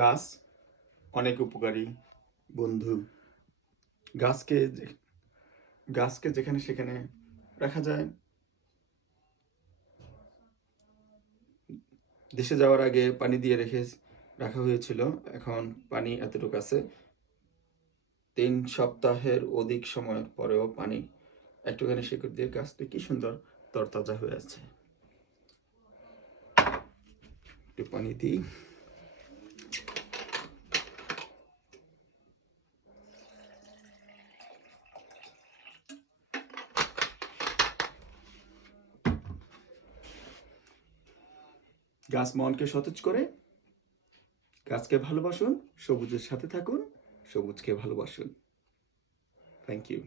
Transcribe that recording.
গাছ অনেক উপকারী বন্ধু। গাছকে গাছকে যেখানে সেখানে রাখা যায়। দেশে যাওয়ার আগে পানি দিয়ে রাখা হয়েছিল, এখন পানি এতটুকু আছে। 3 সপ্তাহের অধিক সময় পরেও পানি একটুখানি শিকড় দিয়ে গাছটি কি সুন্দর তরতাজা হয়ে আছে। একটু পানি দিই। গাছ মনকে সতেজ করে। গাছকে ভালোবাসুন, সবুজের সাথে থাকুন, সবুজকে ভালোবাসুন। Thank you.